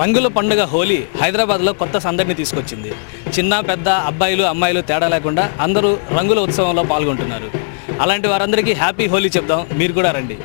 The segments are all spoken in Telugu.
రంగుల పండుగ హోలీ హైదరాబాద్లో కొత్త సందడిని తీసుకొచ్చింది. చిన్న పెద్ద అబ్బాయిలు అమ్మాయిలు తేడా లేకుండా అందరూ రంగుల ఉత్సవంలో పాల్గొంటున్నారు. అలాంటి వారందరికీ హ్యాపీ హోలీ చెప్దాం, మీరు కూడా రండి.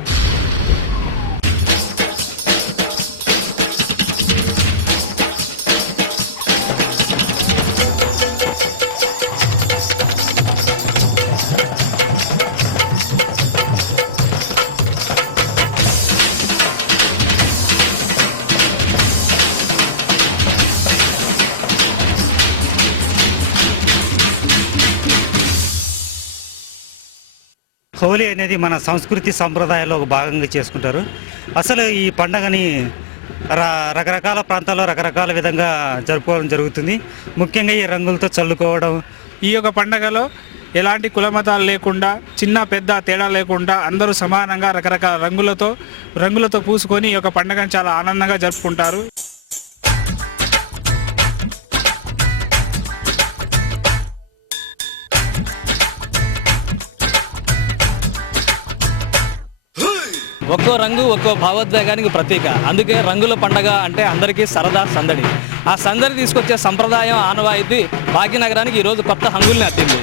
హోలీ అనేది మన సంస్కృతి సంప్రదాయాల్లో ఒక భాగంగా చేసుకుంటారు. అసలు ఈ పండగని రకరకాల ప్రాంతాల్లో రకరకాల విధంగా జరుపుకోవడం జరుగుతుంది. ముఖ్యంగా ఈ రంగులతో చల్లుకోవడం. ఈ యొక్క పండగలో ఎలాంటి కులమతాలు లేకుండా, చిన్న పెద్ద తేడా లేకుండా అందరూ సమానంగా రకరకాల రంగులతో పూసుకొని ఈ యొక్క పండుగను చాలా ఆనందంగా జరుపుకుంటారు. ఒక్కో రంగు ఒక్కో భావోద్వేగానికి ప్రతీక. అందుకే రంగుల పండగ అంటే అందరికీ సరదా సందడి. ఆ సందడి తీసుకొచ్చే సంప్రదాయం ఆనవాయితీ భాగ్యనగరానికి ఈరోజు కొత్త హంగుల్ని అద్దింది.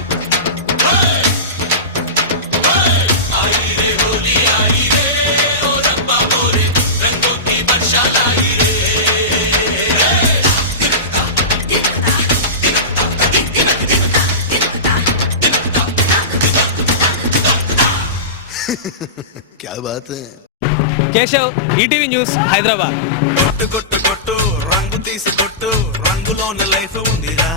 क्या बात है. Keshav, ETV news, Hyderabad. కొట్టు కొట్టు కొట్టు రంగు తీసి కొట్టు రంగులోని లైఫ్ ఉందిరా.